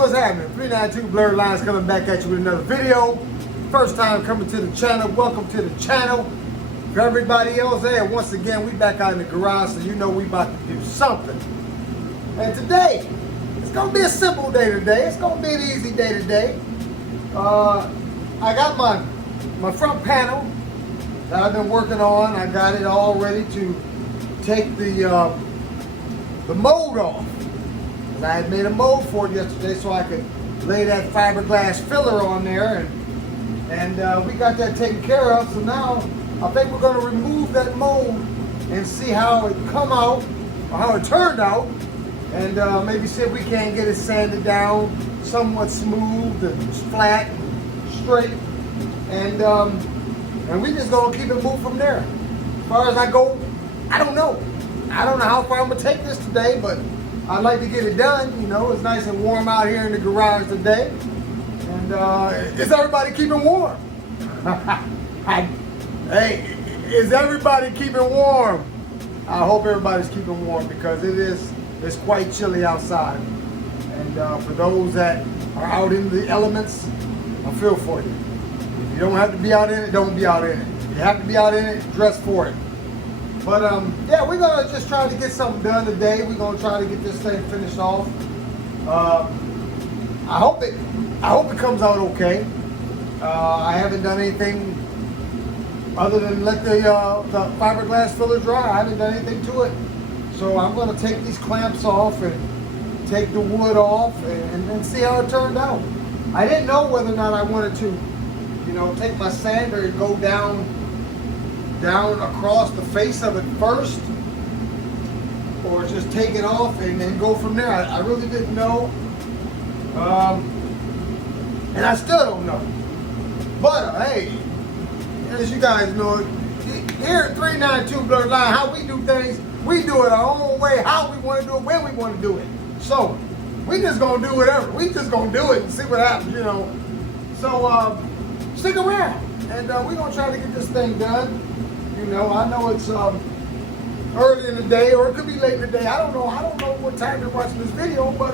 what's happening? 392 Blurred Lines coming back at you with another video. First time coming to the channel, welcome to the channel. For everybody else there, once again, we back out in the garage, so you know we about to do something. And today, it's gonna be a simple day today. It's gonna be an easy day today. I got my front panel that I've been working on. I got it all ready to take the mold off. I had made a mold for it yesterday so I could lay that fiberglass filler on there, and we got that taken care of. So now I think we're going to remove that mold and see how it come out, or how it turned out, and maybe see if we can get it sanded down somewhat smooth and flat and straight, and we just going to keep it moving from there. As far as I go, I don't know. I don't know how far I'm going to take this today, but I'd like to get it done. You know, it's nice and warm out here in the garage today. And is everybody keeping warm? Hey, is everybody keeping warm? I hope everybody's keeping warm because it's quite chilly outside. And for those that are out in the elements, I feel for you. If you don't have to be out in it, don't be out in it. If you have to be out in it, dress for it. But yeah, we're gonna just try to get something done today. We're gonna try to get this thing finished off. I hope it comes out okay. I haven't done anything other than let the fiberglass filler dry. I haven't done anything to it. So I'm gonna take these clamps off and take the wood off and then see how it turned out. I didn't know whether or not I wanted to, you know, take my sander and go down across the face of it first, or just take it off and then go from there. I really didn't know, and I still don't know. But hey, as you guys know, here at 392 Blurred Line, how we do things, we do it our own way, how we want to do it, when we want to do it. So we just gonna do whatever. We just gonna do it and see what happens, you know. So stick around, and we're gonna try to get this thing done. You know, I know it's early in the day, or it could be late in the day. I don't know what time you're watching this video, but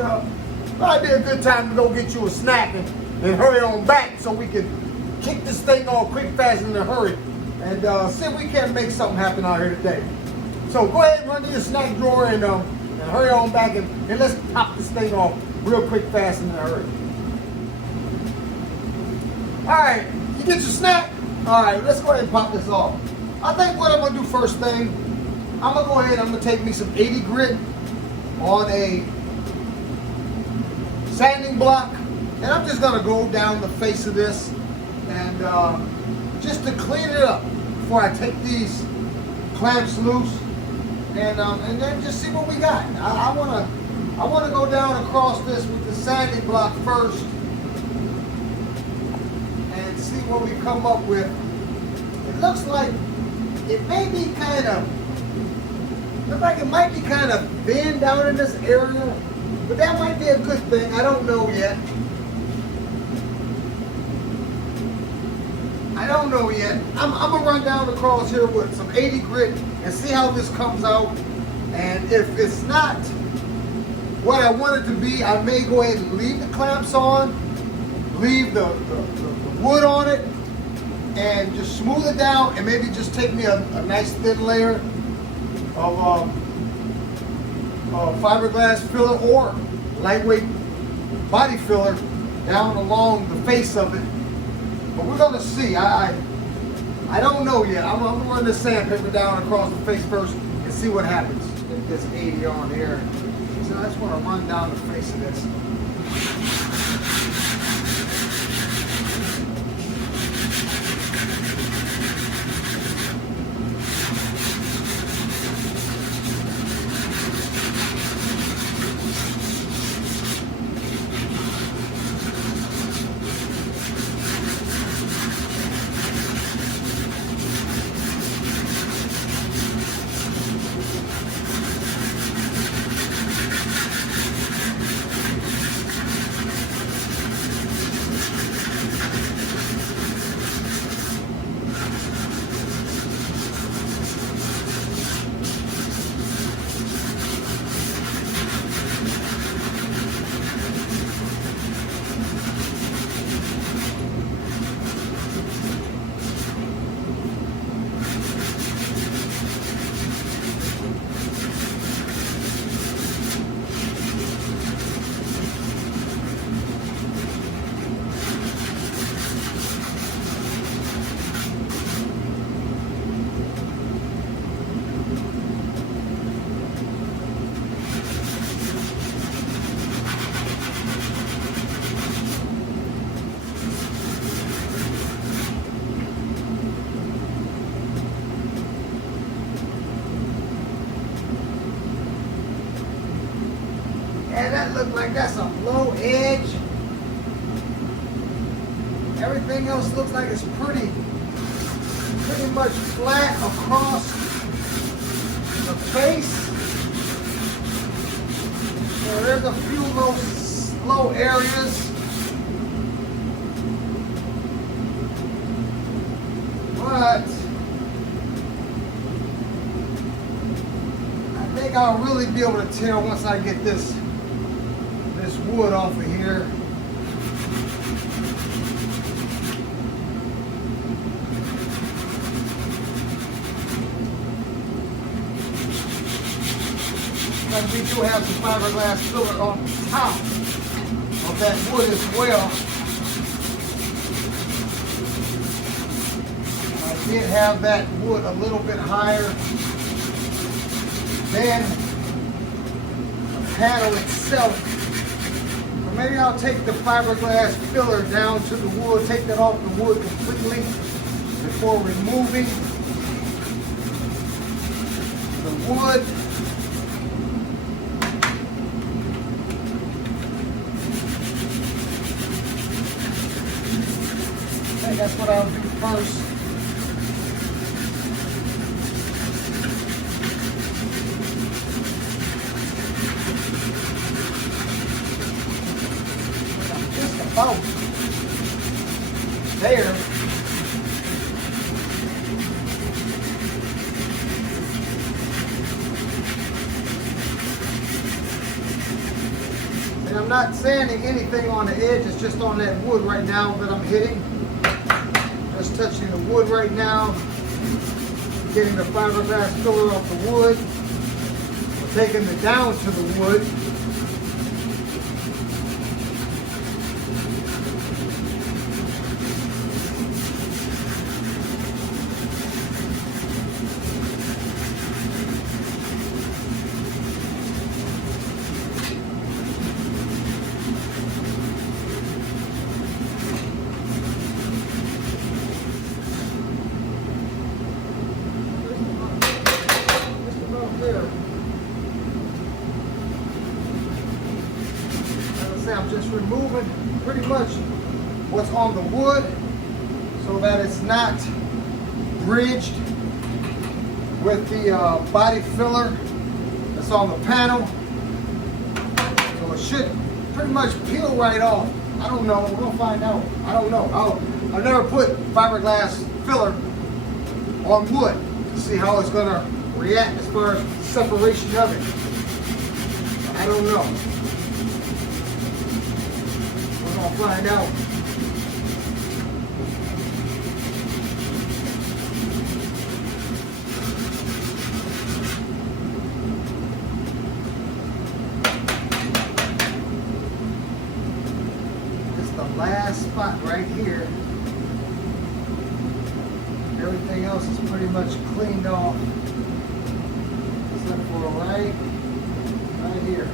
probably be a good time to go get you a snack and hurry on back so we can kick this thing off quick, fast, in a hurry, and see if we can't make something happen out here today. So go ahead and run to your snack drawer and hurry on back and let's pop this thing off real quick, fast, in a hurry. All right, you get your snack. All right, let's go ahead and pop this off. I think what I'm gonna do first thing, I'm gonna go ahead and I'm gonna take me some 80 grit on a sanding block, and I'm just gonna go down the face of this and just to clean it up before I take these clamps loose, and then just see what we got. I wanna go down across this with the sanding block first and see what we come up with. It looks like it may be looks like it might be kind of thin down in this area, but that might be a good thing. I don't know yet. I'm gonna run down across here with some 80 grit and see how this comes out. And if it's not what I want it to be, I may go ahead and leave the clamps on, leave the wood on it, and just smooth it down, and maybe just take me a nice thin layer of fiberglass filler or lightweight body filler down along the face of it. But we're gonna see. I don't know yet. I'm gonna run this sandpaper down across the face first and see what happens. Get this 80 on here. So I just want to run down the face of this. that look like that's a low edge. Everything else looks like it's pretty much flat across the face. So there's a few low areas. But I think I'll really be able to tell once I get this wood off of here. But we do have some fiberglass filler on the top of that wood as well. I did have that wood a little bit higher than the panel itself. So maybe I'll take the fiberglass filler down to the wood, take that off the wood completely before removing the wood. I think that's what I'll do first. Just about there. And I'm not sanding anything on the edge, it's just on that wood right now that I'm hitting. Just touching the wood right now, getting the fiberglass filler off the wood, taking it down to the wood. I'm just removing pretty much what's on the wood so that it's not bridged with the body filler that's on the panel. So it should pretty much peel right off. I don't know, we're gonna find out. I don't know. I've never put fiberglass filler on wood to see how it's gonna react as far as separation of it. I don't know. I'll find out. This is the last spot right here. Everything else is pretty much cleaned off. Except for right here.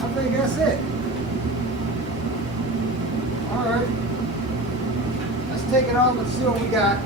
I think that's it. All right. Let's take it off and see what we got.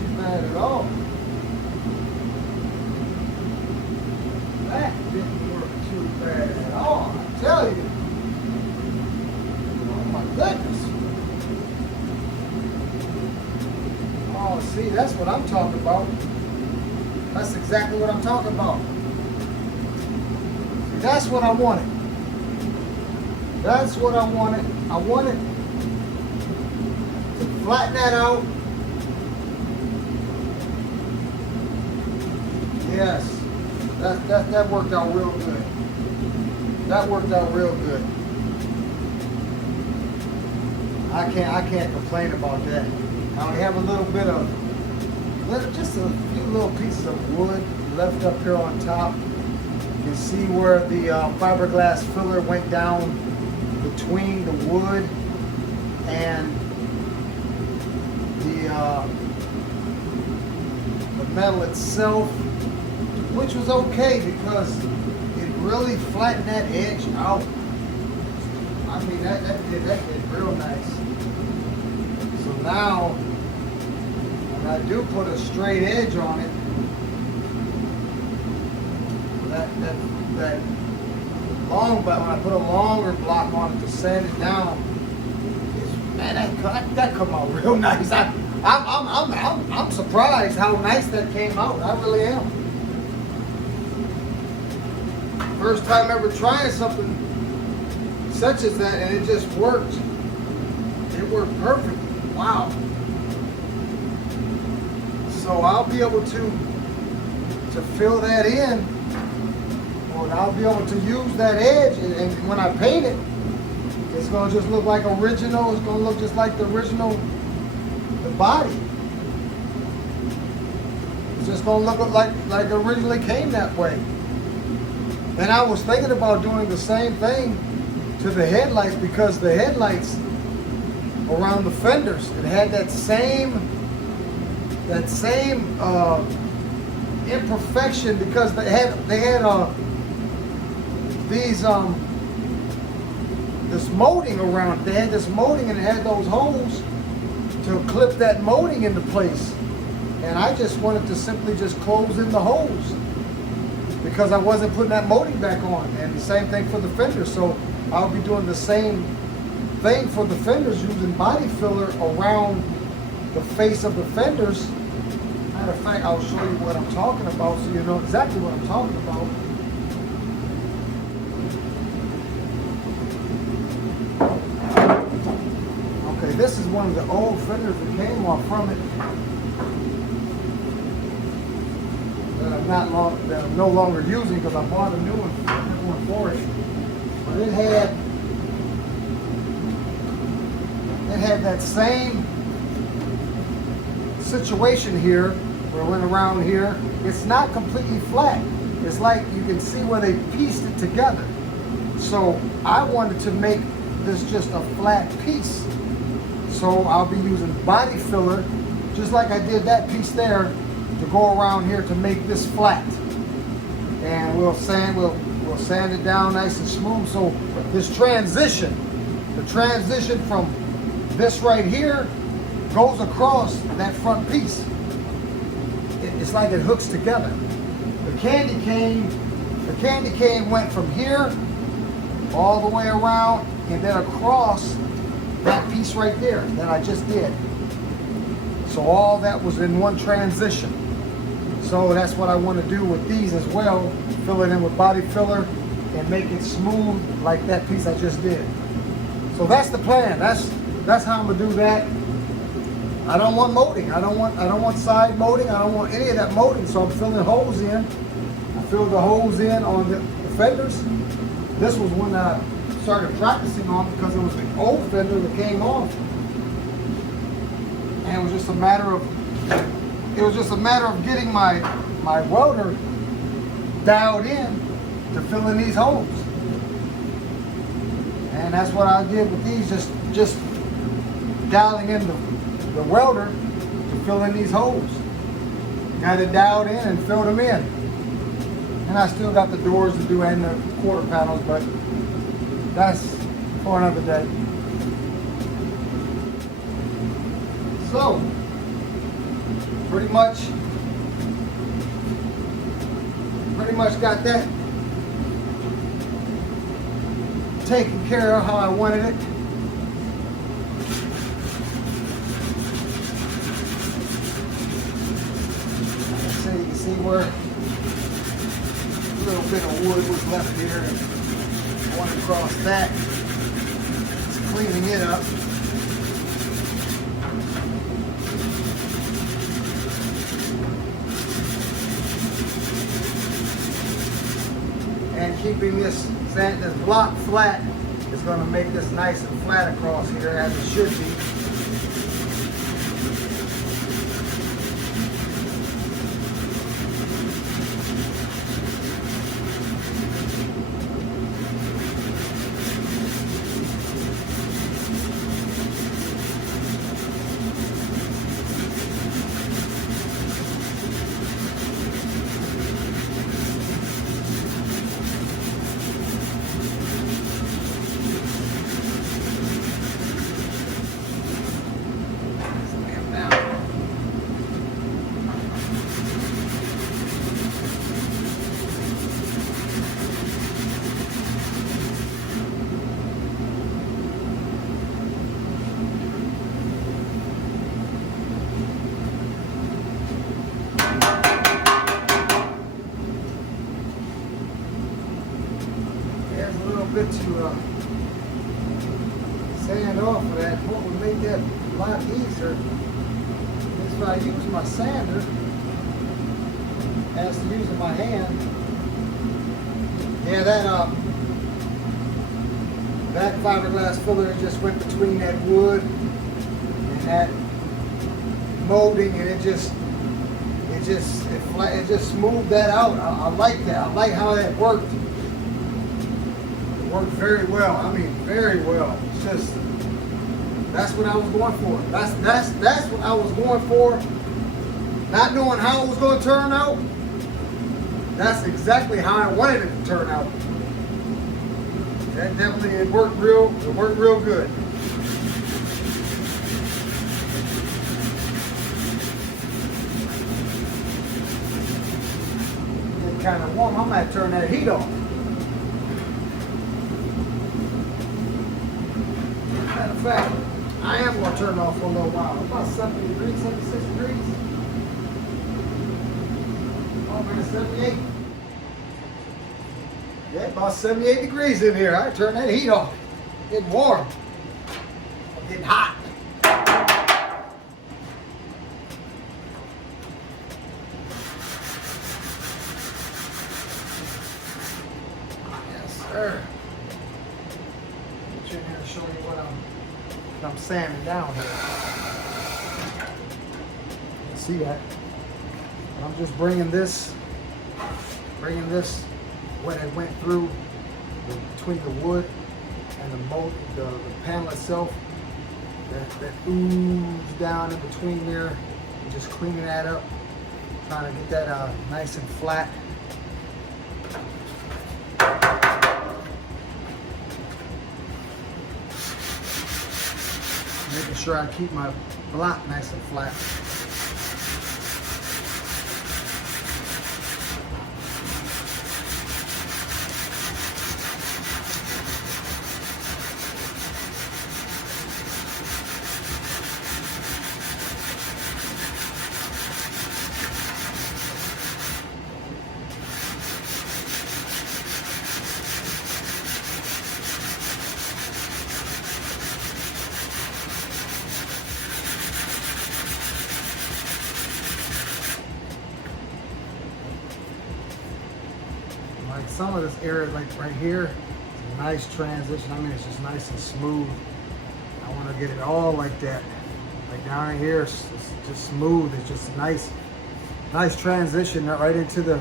too bad at all. That didn't work too bad at all, I tell you. Oh my goodness. Oh, see, that's what I'm talking about. That's exactly what I'm talking about. See, that's what I wanted. That's what I wanted. I wanted to flatten that out. Yes. That worked out real good. That worked out real good. I can't complain about that. Now we have a little bit of, just a few little pieces of wood left up here on top. You can see where the fiberglass filler went down between the wood and the metal itself, which was okay because it really flattened that edge out. I mean, that did real nice. So now, when I do put a straight edge on it, that long, but when I put a longer block on it to sand it down, man, that come out real nice. I'm surprised how nice that came out. I really am. First time ever trying something such as that, and it just worked. It worked perfectly. Wow. So I'll be able to fill that in, or I'll be able to use that edge, and when I paint it, it's gonna just look like original. It's gonna look just like the original, the body. It's just gonna look like it originally came that way. And I was thinking about doing the same thing to the headlights, because the headlights around the fenders, it had that same imperfection, because they had this molding around it. They had this molding, and it had those holes to clip that molding into place. And I just wanted to simply just close in the holes, because I wasn't putting that molding back on. And the same thing for the fenders. So I'll be doing the same thing for the fenders, using body filler around the face of the fenders. Matter of fact, I'll show you what I'm talking about so you know exactly what I'm talking about. Okay, this is one of the old fenders that came off from it, that I'm no longer using, because I bought a new one for it. But it had that same situation here, where it went around here. It's not completely flat. It's like you can see where they pieced it together. So I wanted to make this just a flat piece. So I'll be using body filler, just like I did that piece there, to go around here to make this flat. And we'll sand it down nice and smooth. So this transition, the transition from this right here goes across that front piece. It's like it hooks together. The candy cane went from here all the way around and then across that piece right there that I just did. So all that was in one transition. So that's what I want to do with these as well. Fill it in with body filler and make it smooth like that piece I just did. So that's the plan. That's how I'm gonna do that. I don't want molding. I don't want side molding. I don't want any of that molding. So I'm filling holes in. I filled the holes in on the fenders. This was one that I started practicing on, because it was the old fender that came off. And it was just a matter of getting my welder dialed in to fill in these holes. And that's what I did with these, just dialing in the welder to fill in these holes. Got it dialed in and filled them in. And I still got the doors to do and the quarter panels, but that's for another day. So pretty much got that taken care of how I wanted it. So you can see where a little bit of wood was left here. I want to cross that. Just cleaning it up. And keeping this block flat is going to make this nice and flat across here, as it should be. Bit to sand off of that. What would make that a lot easier is if I use my sander as to using my hand. Yeah, that fiberglass filler just went between that wood and that molding, and it just smoothed that out. I like that. I like how that worked. Worked very well. I mean, very well. It's just, that's what I was going for. That's what I was going for. Not knowing how it was going to turn out. That's exactly how I wanted it to turn out. That definitely it worked real good. It's kind of warm. I might turn that heat off. Matter of fact, I am going to turn it off for a little while. About 70 degrees, 76 degrees. Oh man, 78. Yeah, about 78 degrees in here. I turn that heat off. Getting warm. I'm getting hot. Yes, sir. Get you in here and show you what I'm sanding down here. You see that? I'm just bringing this when it went through between the wood and the mold, the panel itself, that oozed down in between there, and just cleaning that up, trying to get that nice and flat. Making sure I keep my block nice and flat. Like some of this area, like right here, nice transition. I mean, it's just nice and smooth. I want to get it all like that. Like down here, it's just smooth. It's just a nice transition right into the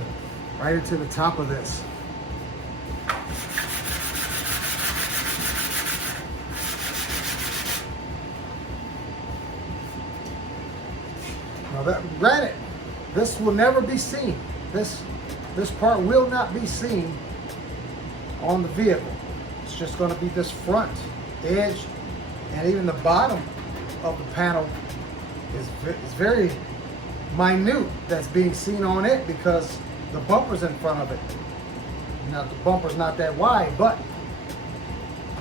top of this. Now that, granted, this will never be seen. This part will not be seen on the vehicle. It's just going to be this front edge, and even the bottom of the panel is very minute that's being seen on it because the bumper's in front of it. Now the bumper's not that wide, but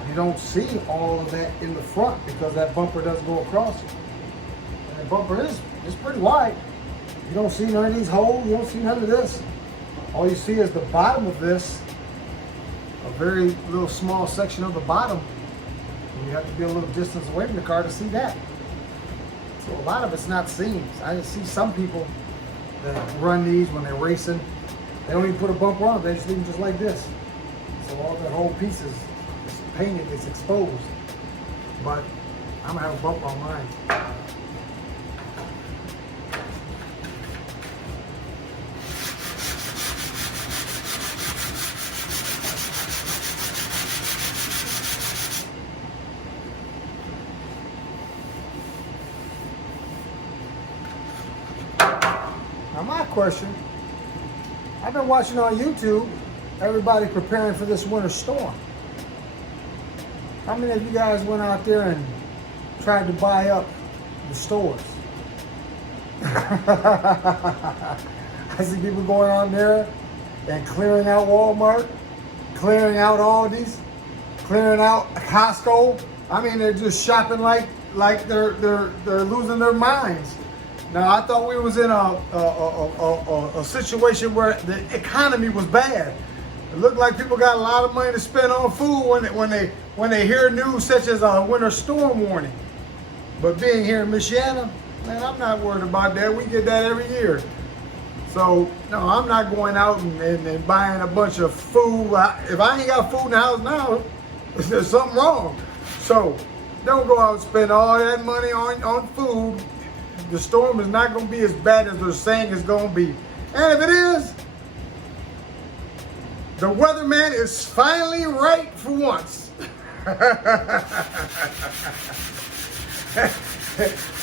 you don't see all of that in the front because that bumper does go across it. And that bumper is pretty wide. You don't see none of these holes, you don't see none of this. All you see is the bottom of this, a very little small section of the bottom. And you have to be a little distance away from the car to see that. So a lot of it's not seen. I see some people that run these when they're racing. They don't even put a bumper on it, they just leave them just like this. So all that whole piece is painted, it's exposed. But I'm gonna have a bumper on mine. Now my question, I've been watching on YouTube, everybody preparing for this winter storm. How many of you guys went out there and tried to buy up the stores? I see people going on there and clearing out Walmart, clearing out Aldi's, clearing out Costco. I mean, they're just shopping like they're losing their minds. Now, I thought we was in a situation where the economy was bad. It looked like people got a lot of money to spend on food when they hear news such as a winter storm warning. But being here in Michiana, man, I'm not worried about that. We get that every year. So, no, I'm not going out and buying a bunch of food. If I ain't got food in the house now, there's something wrong. So, don't go out and spend all that money on food. The storm is not going to be as bad as they're saying it's going to be. And if it is, the weatherman is finally right for once.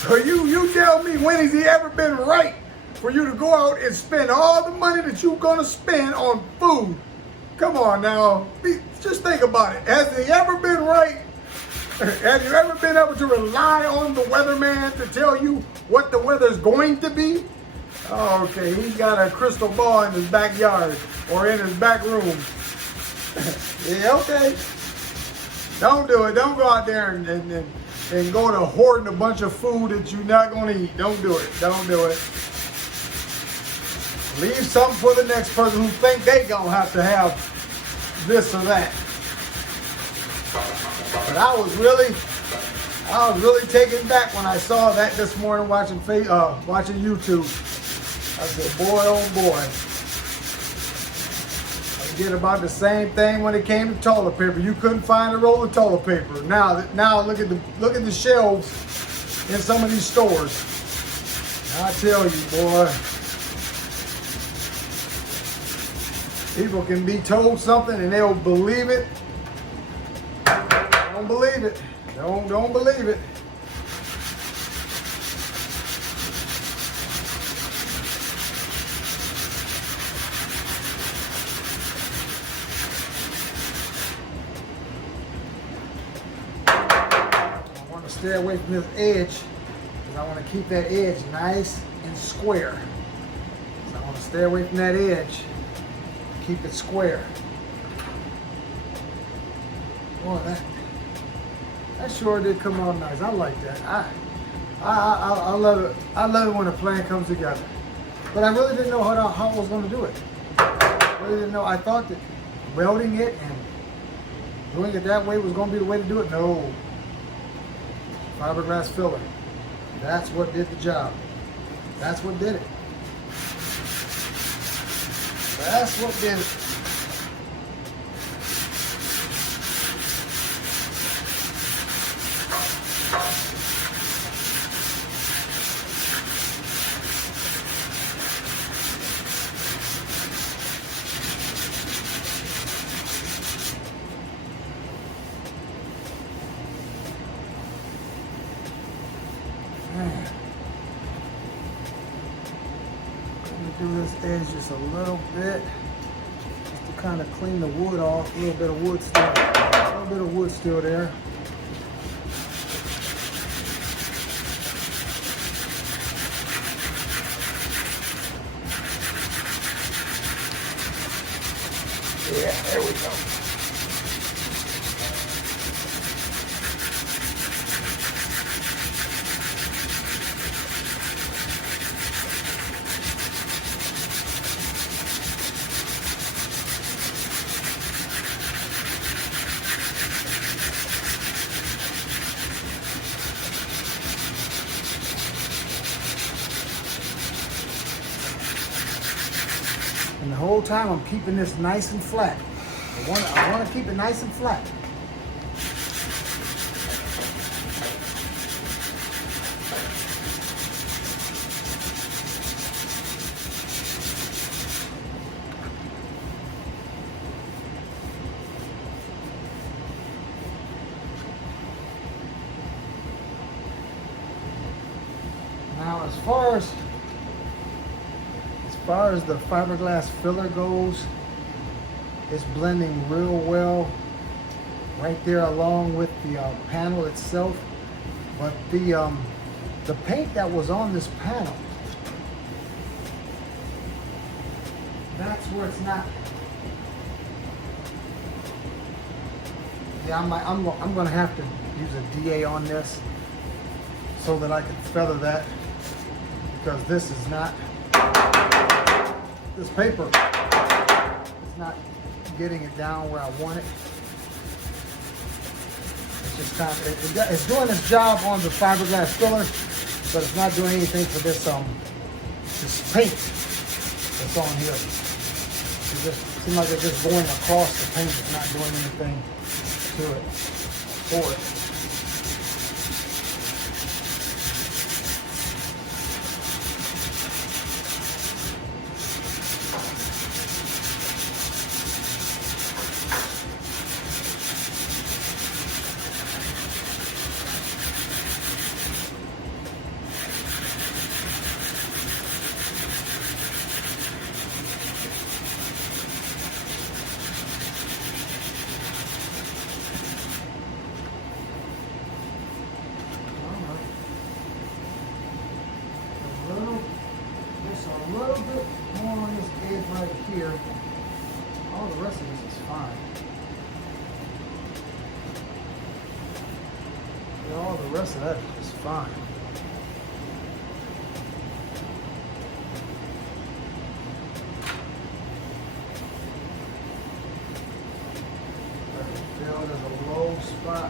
So you tell me, when has he ever been right for you to go out and spend all the money that you're going to spend on food? Come on now, just think about it. Has he ever been right? Have you ever been able to rely on the weatherman to tell you what the weather's going to be? Oh, okay, he's got a crystal ball in his backyard or in his back room. Yeah, okay. Don't do it. Don't go out there and go to hoarding a bunch of food that you're not going to eat. Don't do it. Don't do it. Leave something for the next person who think they going to have this or that. But I was really taken back when I saw that this morning watching YouTube. I said, boy, oh boy. I did about the same thing when it came to toilet paper. You couldn't find a roll of toilet paper. Now look at the shelves in some of these stores. I tell you, boy. People can be told something and they'll believe it. Don't believe it. Don't believe it. I want to stay away from this edge because I want to keep that edge nice and square. So I want to stay away from that edge. Keep it square. Boy, that sure did come out nice. I like that. I love it. I love it when a plan comes together. But I really didn't know how I was going to do it. I really didn't know. I thought that welding it and doing it that way was going to be the way to do it. No. Fiberglass filler. That's what did the job. That's what did it. That's what did it. Do this edge just a little bit, just to kind of clean the wood off. A little bit of wood still there. Yeah, there we go. And the whole time I'm keeping this nice and flat. I want to keep it nice and flat. Now as far as the fiberglass filler goes, it's blending real well right there along with the panel itself. But the paint that was on this panel, that's where it's not. Yeah, I'm gonna have to use a DA on this so that I can feather that, because this is not, this paper is not getting it down where I want it. It's just kind of, it's doing its job on the fiberglass filler, but it's not doing anything for this paint that's on here. It just seems like it's just going across the paint. It's not doing anything to it, for it. A little bit more on this edge right here. All the rest of this is fine. Yeah, all the rest of that is fine. I can feel there's a low spot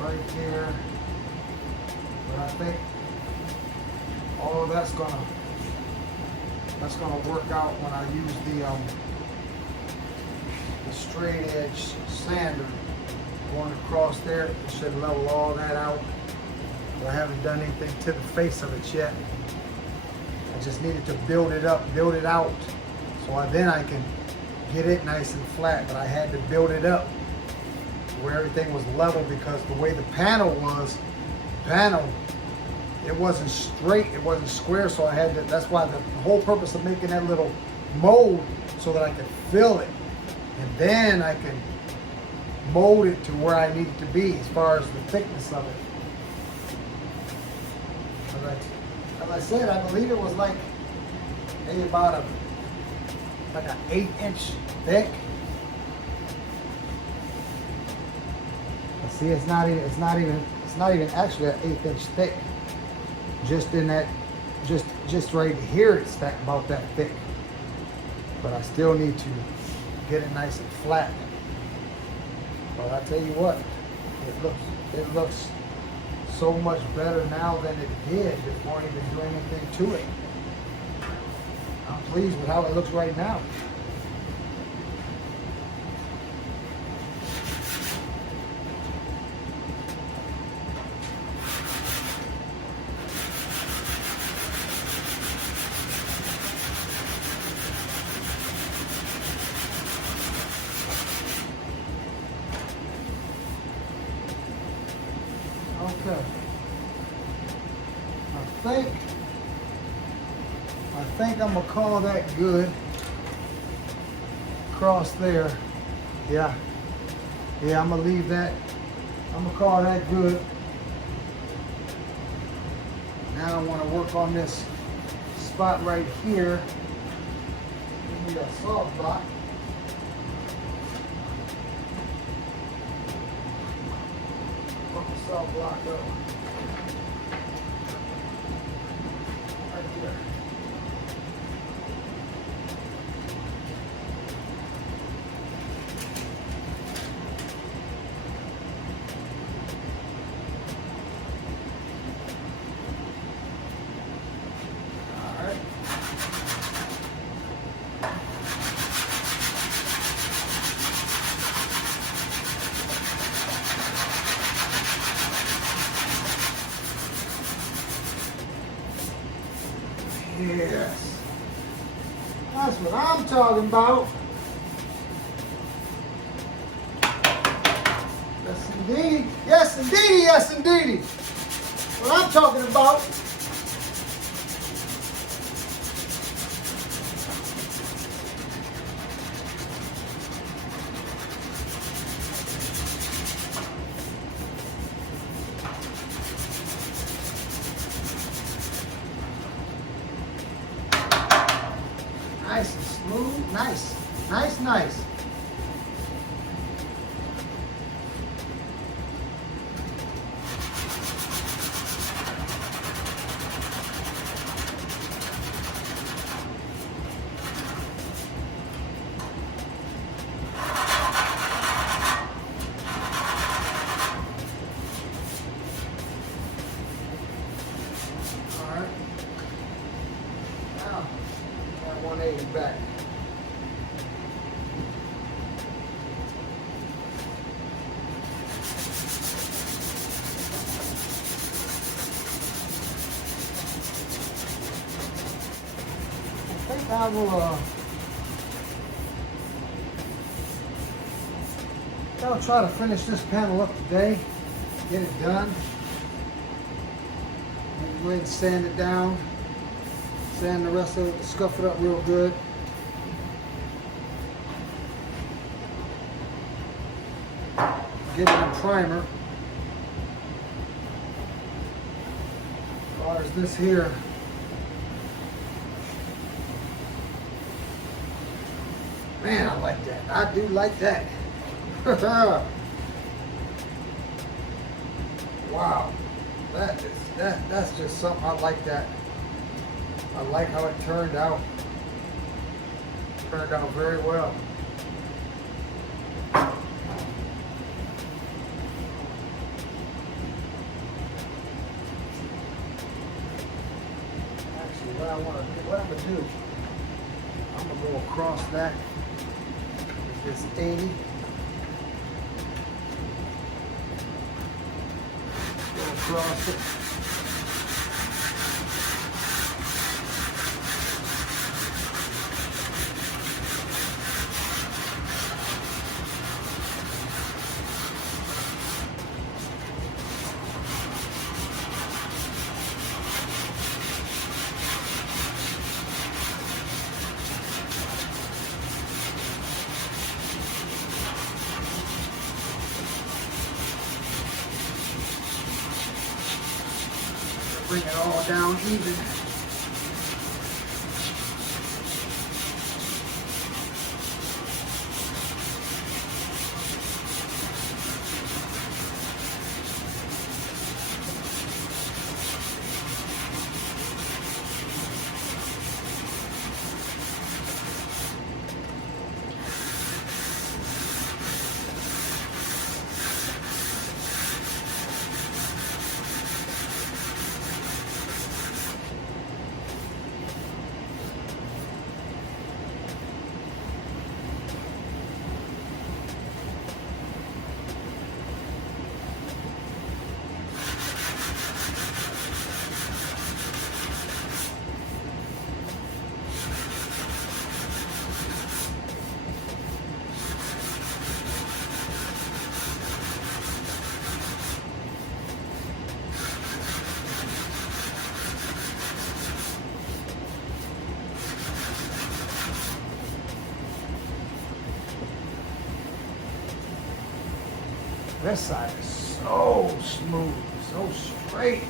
right there. But I think all of that's gonna work out when I use the straight edge sander going across there. It should level all that out. But I haven't done anything to the face of it yet. I just needed to build it up, build it out, so then I can get it nice and flat. But I had to build it up where everything was level, because the way the panel was, it wasn't straight, it wasn't square, so I had to, that's why the whole purpose of making that little mold, so that I could fill it, and then I can mold it to where I need it to be as far as the thickness of it. As I said, I believe it was like maybe about like an 1/8" thick. But see, it's not even actually an 1/8" thick. Just in that, just right here, it's about that thick. But I still need to get it nice and flat. But I tell you what, it looks so much better now than it did before I even do anything to it. I'm pleased with how it looks right now. Okay. I think I'm gonna call that good. Across there. Yeah, I'm gonna leave that. I'm gonna call that good. Now I want to work on this spot right here. Give me that soft block. It's all blocked up. Right there. Yes. That's what I'm talking about. Yes, indeed. Yes, indeed. Yes, indeed. What I'm talking about. Nice and smooth. Nice. Nice, nice. All right. Now, 180 back. I think I will I'll try to finish this panel up today, get it done. Maybe go ahead and sand it down, sand the rest of it, scuff it up real good. Get it in primer. As far as this here, man, I like that. I do like that. Wow, that's just something. I like that. I like how it turned out. Turned out very well. Actually, what I'm gonna do, I'm gonna go across that with this 80. Across it. Bring it all down even. This side is so smooth, so straight.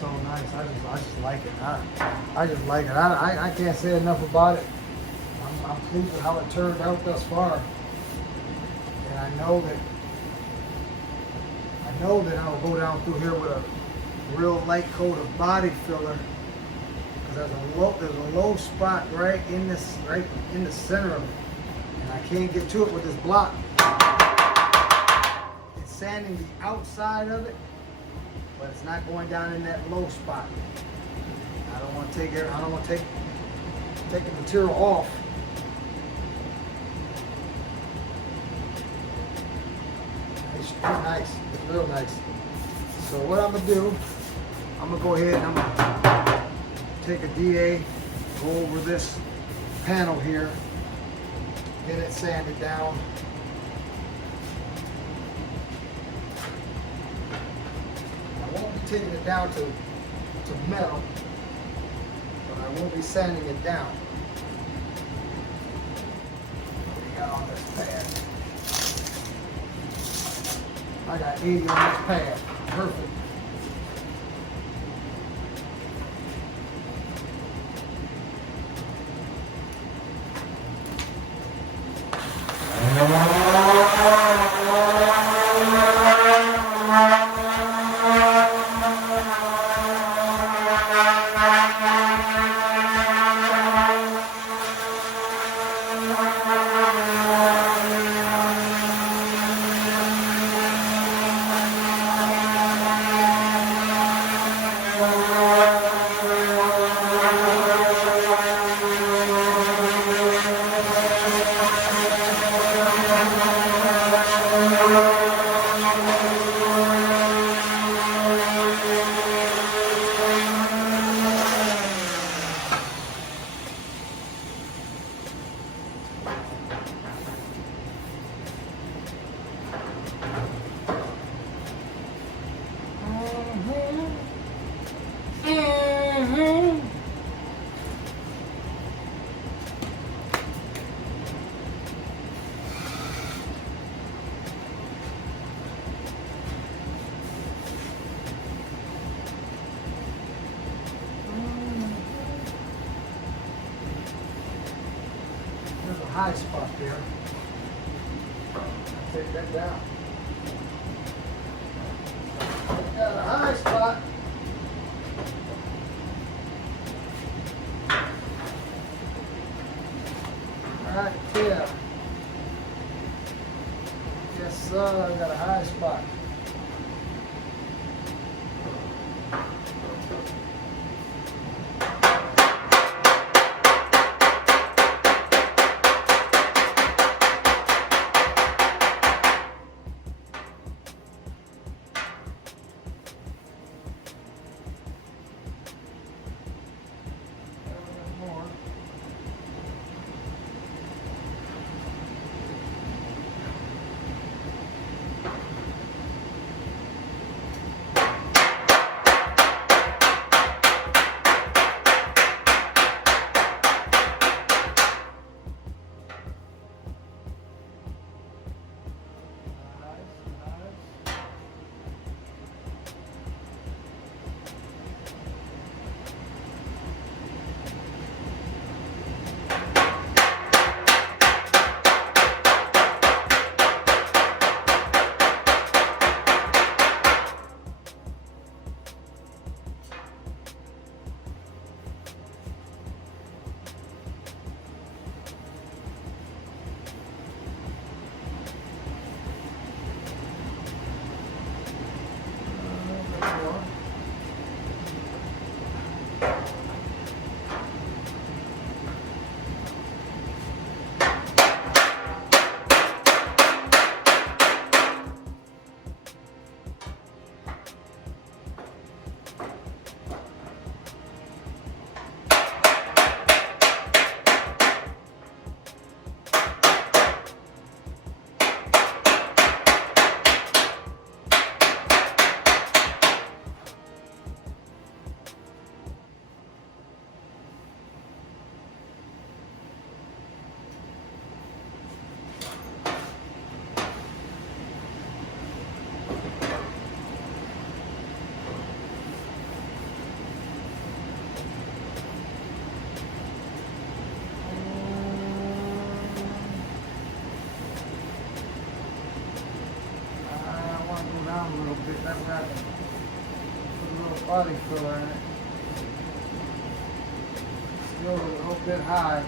so nice. I just like it. I just like it. I can't say enough about it. I'm pleased with how it turned out thus far. And I know that I'll go down through here with a real light coat of body filler. Because there's a low spot right in the center of it. And I can't get to it with this block. It's sanding the outside of it, but it's not going down in that low spot. I don't want to take the material off. It's nice. It's real nice. So what I'm gonna do, I'm gonna go ahead and I'm gonna take a DA, go over this panel here, get it sanded down. I won't be taking it down to metal, but I will be sanding it down. We got on this pad. I got 80 on this pad. Perfect. There's a high spot there. Take that down. Got a high spot. Right there. Yes, sir. I got a high spot. down a little bit. That way I can put a little body filler in it. Still a little bit high.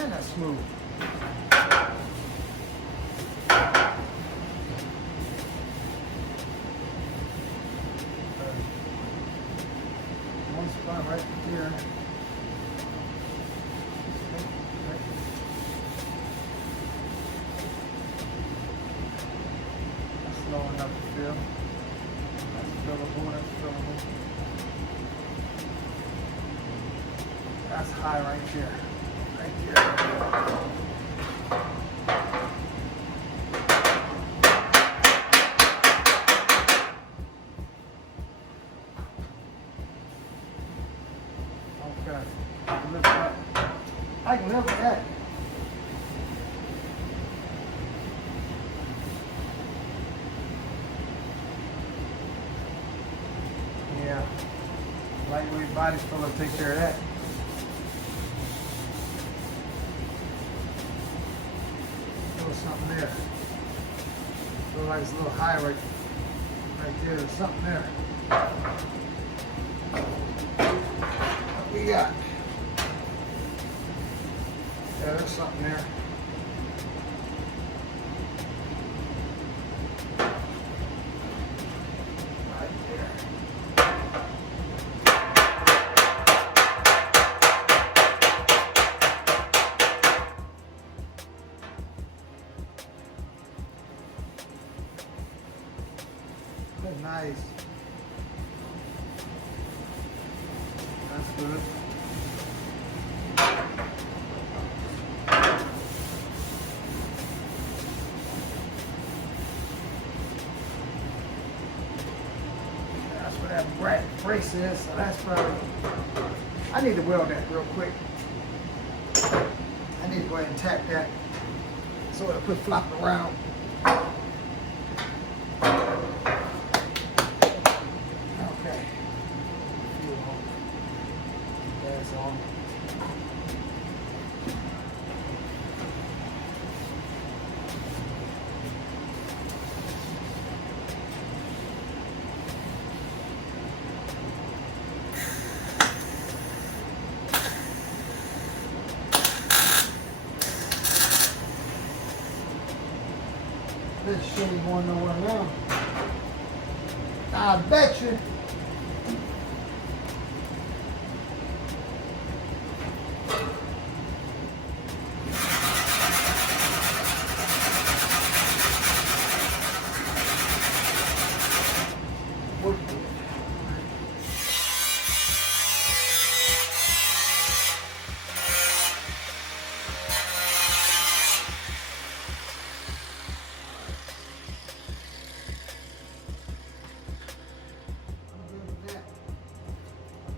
And that's smooth. One spot right here. That's low enough to fill. That's fillable, that's fillable. That's high right there. Right there. Okay. I can lift that. I can lift that. Yeah. Lightweight body filler take care of that. Something there. Feel like it's a little high right there. There's something there. What we got? Yeah, there's something there. Right there. Nice. That's good. That's where that brace is, so that's probably... I need to weld that real quick. I need to go ahead and tack that so it'll quit flopping around. This shit ain't going nowhere now. I bet you.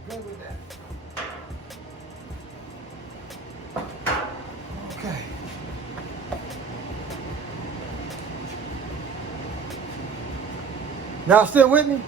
Good with that. Okay. Y'all still with me?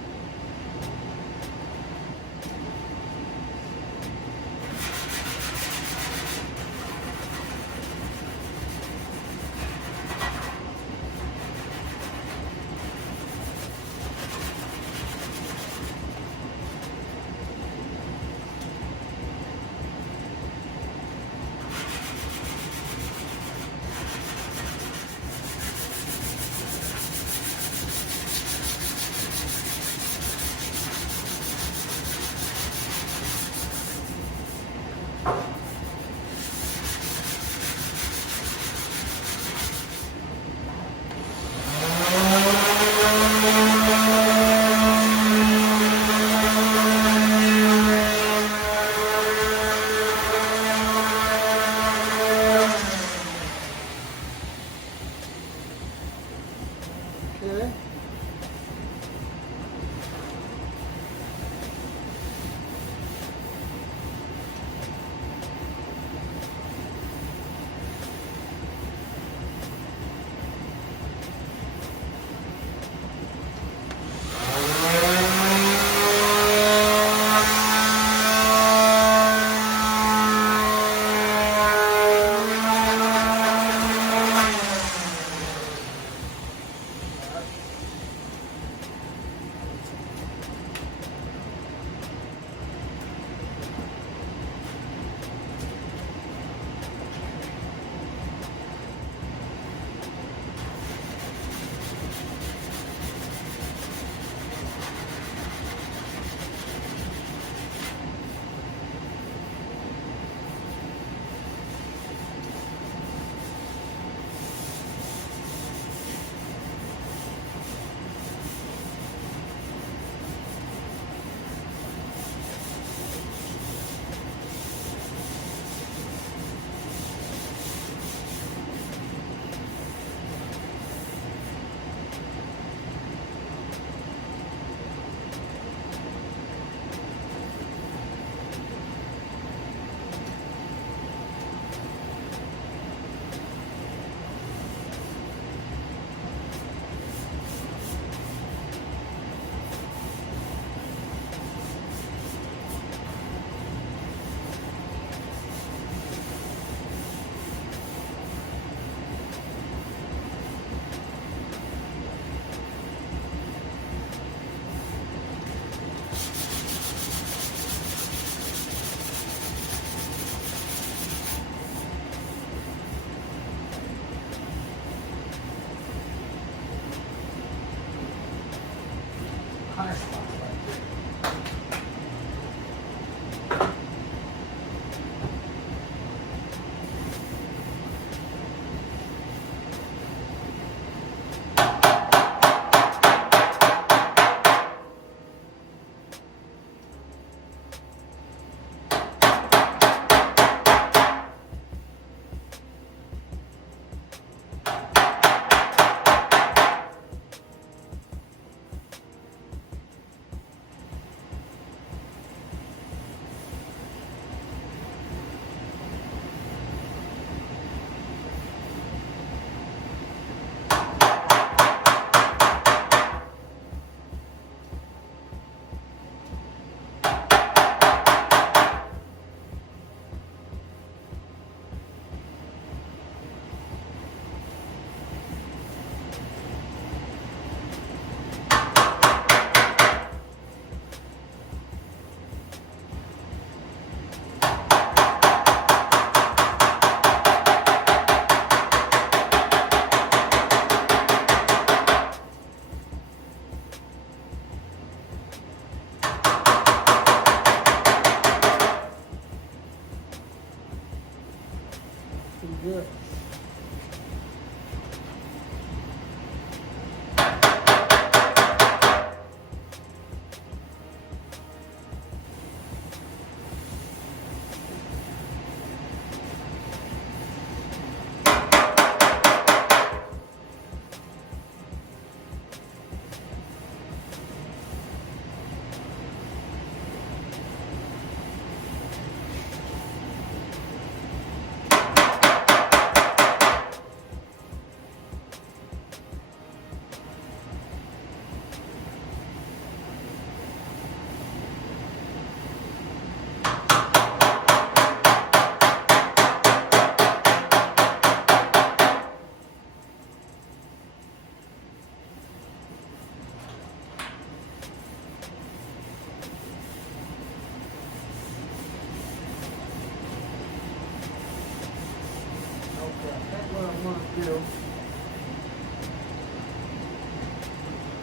Good.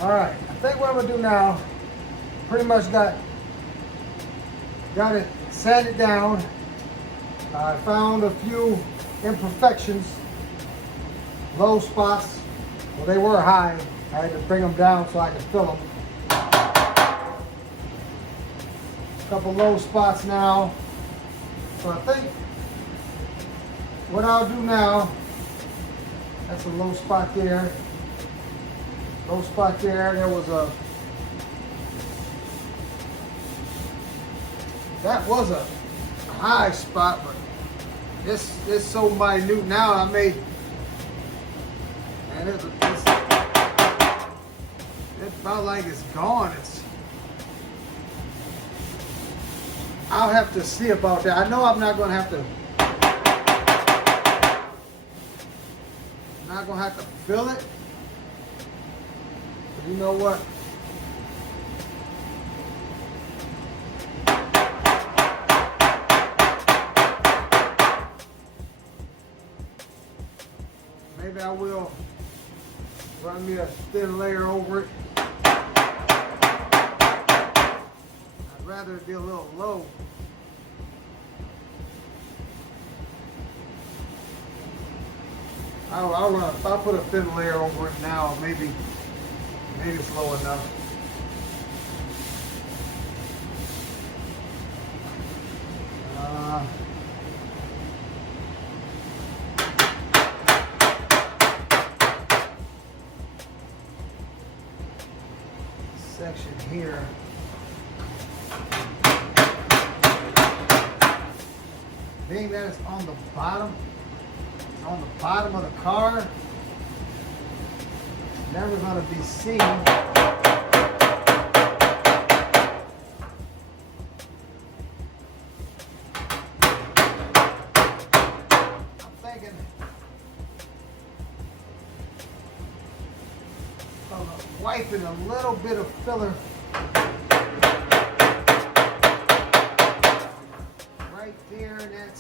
All right, I think what I'm gonna do now, pretty much got it sanded down. I found a few imperfections, low spots. Well, they were high. I had to bring them down so I could fill them. A couple low spots now. So I think what I'll do now, that's a low spot there. Low spot there. There was that was a high spot, but it's so minute now. I may, and it's about like it's gone. I'll have to see about that. I know I'm not gonna have to. I'm not gonna have to fill it. You know what? Maybe I will run me a thin layer over it. I'd rather it be a little low. I'll put a thin layer over it now, maybe it's low enough. Section here. Being that it's on the bottom of the car, never going to be seen. I'm thinking of wiping a little bit of filler right there in that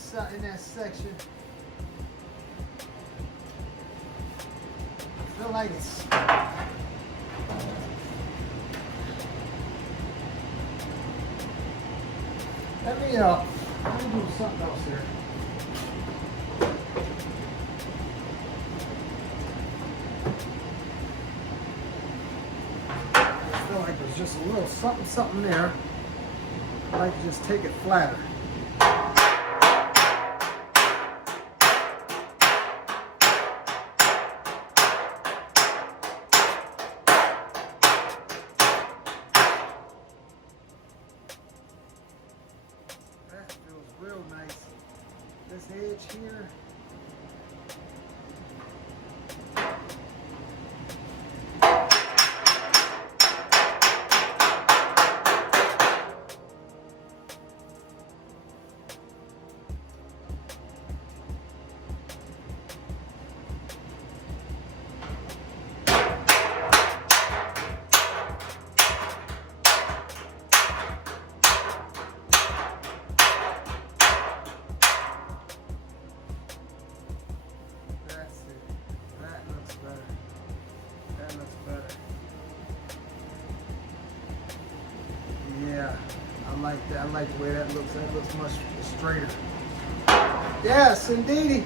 section. I feel like it's Let me do something else here. I feel like there's just a little something there. I like to just take it flatter. That feels real nice. This edge here. Yeah, I like that. I like the way that looks. That looks much straighter. Yes, indeedy.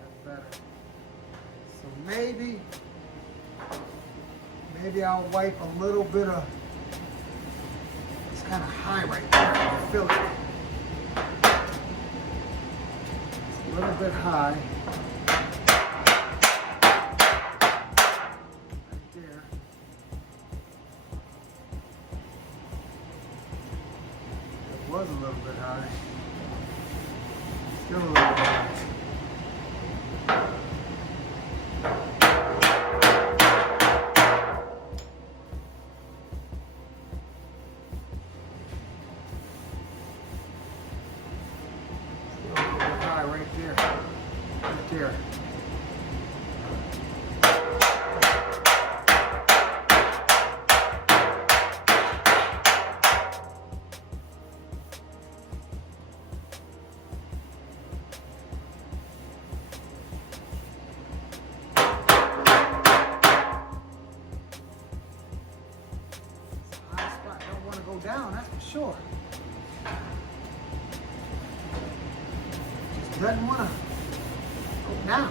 That's better. So maybe I'll wipe a little bit of. It's kind of high right there. I can feel it. A little bit high. Right there. It was a little bit high. Still a little bit high. Right there. Right there. It's a high spot. Don't want to go down, that's for sure. Doesn't want to go down.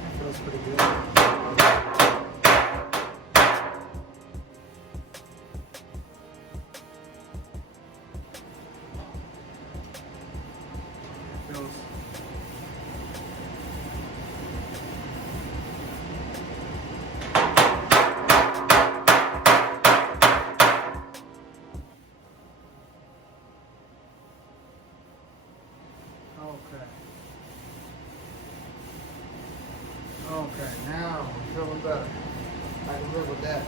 That feels pretty good. It feels. Okay, now I'm feeling better. I can live with that.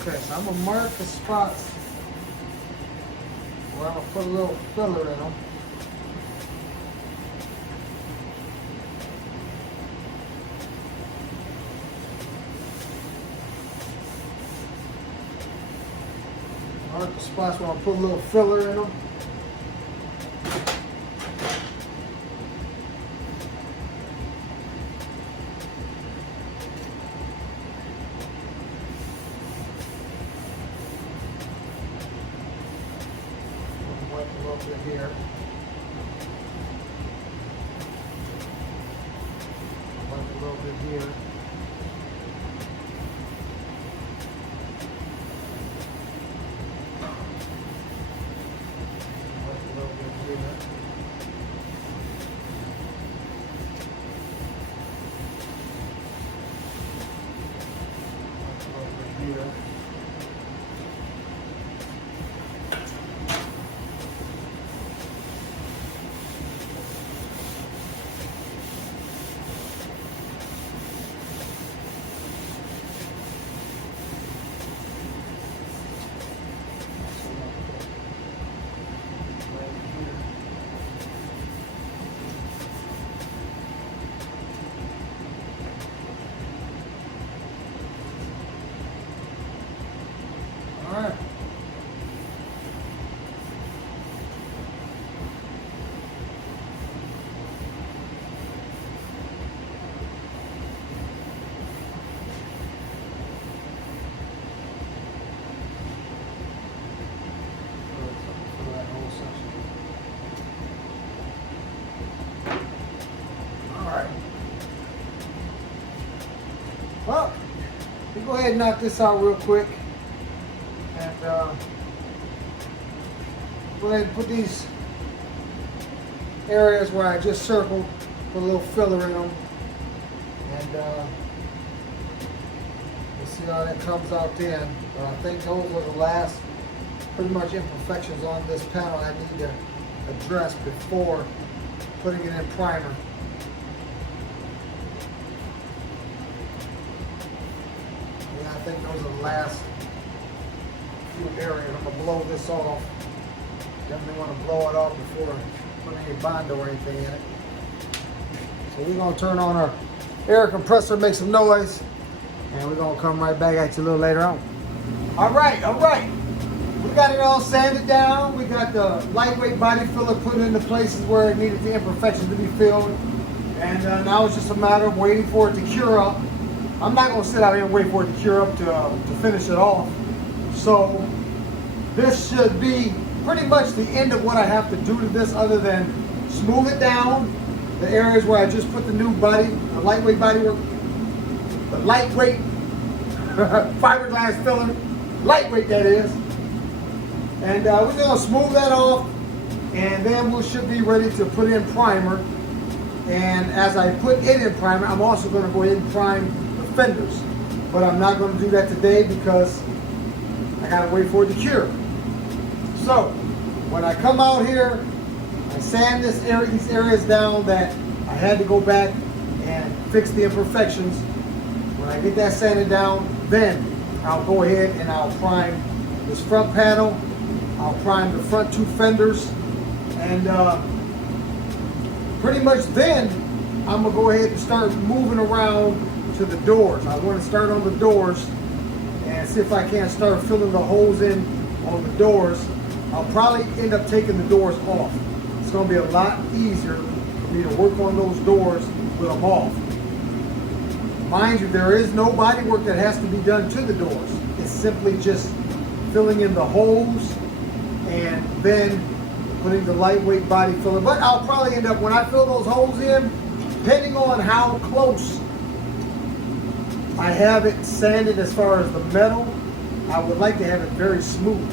Okay, so I'm gonna mark the spots where I'm gonna put a little filler in them. Mark the spots where I'll put a little filler in them. Wipe a little bit here. Wipe a little bit here. ahead and knock this out real quick. And go ahead and put these areas where I just circled, put a little filler in them. And we'll see how that comes out then. But I think those are the last pretty much imperfections on this panel I need to address before putting it in primer. Yeah, I think those are the last few areas. I'm gonna blow this off. Definitely want to blow it off before putting any Bondo or anything in it. So we're gonna turn on our air compressor, make some noise, and we're gonna come right back at you a little later on. All right. We got it all sanded down. We got the lightweight body filler put into places where it needed the imperfections to be filled. And now it's just a matter of waiting for it to cure up. I'm not gonna sit out here and wait for it to cure up to finish it off. So this should be pretty much the end of what I have to do to this, other than smooth it down. The areas where I just put the new body, the lightweight bodywork, the lightweight fiberglass filler, lightweight that is. And we're gonna smooth that off, and then we should be ready to put in primer. And as I put it in primer, I'm also gonna go ahead and prime the fenders. But I'm not gonna do that today because I gotta wait for it to cure. So when I come out here, I sand these areas down that I had to go back and fix the imperfections. When I get that sanded down, then I'll go ahead and I'll prime this front panel. I'll prime the front two fenders, and pretty much then I'm gonna go ahead and start moving around to the doors. I want to start on the doors and see if I can't start filling the holes in on the doors. I'll probably end up taking the doors off. It's gonna be a lot easier for me to work on those doors with them off. Mind you, there is no body work that has to be done to the doors. It's simply just filling in the holes and then putting the lightweight body filler. But I'll probably end up, when I fill those holes in, depending on how close I have it sanded as far as the metal, I would like to have it very smooth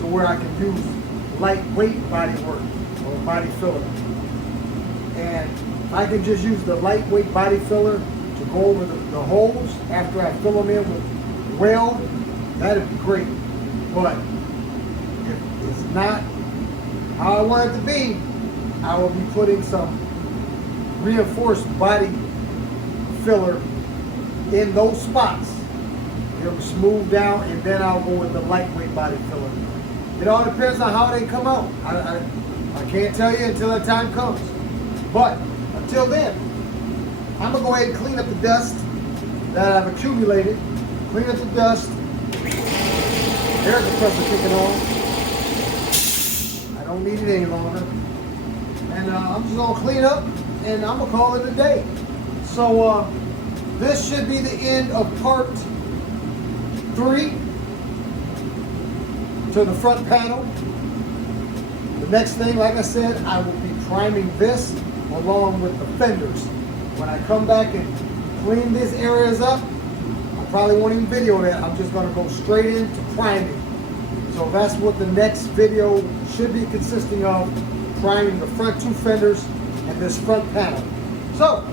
to where I can use lightweight body work or body filler. And I can just use the lightweight body filler to go over the holes after I fill them in with weld. That'd be great. But if it's not how I want it to be, I will be putting some reinforced body filler in those spots. It'll smooth down, and then I'll go with the lightweight body filler. It all depends on how they come out. I can't tell you until that time comes. But until then, I'm gonna go ahead and clean up the dust that I've accumulated. Clean up the dust. Air compressor kicking on. I don't need it any longer. And I'm just gonna clean up, and I'm gonna call it a day. So this should be the end of part 3 to the front panel. The next thing, like I said, I will be priming this along with the fenders. When I come back and clean these areas up, I probably won't even video that. I'm just gonna go straight into priming. So that's what the next video should be consisting of, priming the front two fenders and this front panel. So,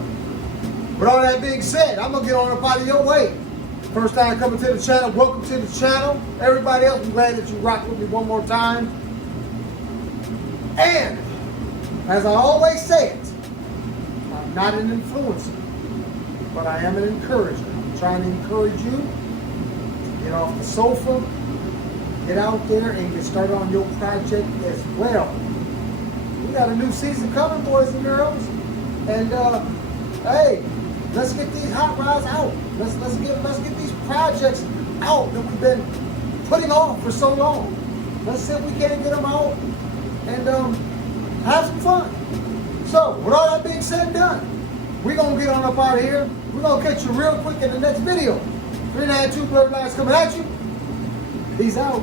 with all that being said, I'm gonna get on up out of your way. First time coming to the channel, welcome to the channel. Everybody else, I'm glad that you rocked with me one more time. And, as I always say it, I'm not an influencer, but I am an encourager. I'm trying to encourage you to get off the sofa, get out there and get started on your project as well. We got a new season coming, boys and girls. And hey, let's get these hot rods out. Let's get these projects out that we've been putting off for so long. Let's see if we can't get them out and have some fun. So, with all that being said and done, we're gonna get on up out of here. We're gonna catch you real quick in the next video. 392 Blurred Lines coming at you. Peace out.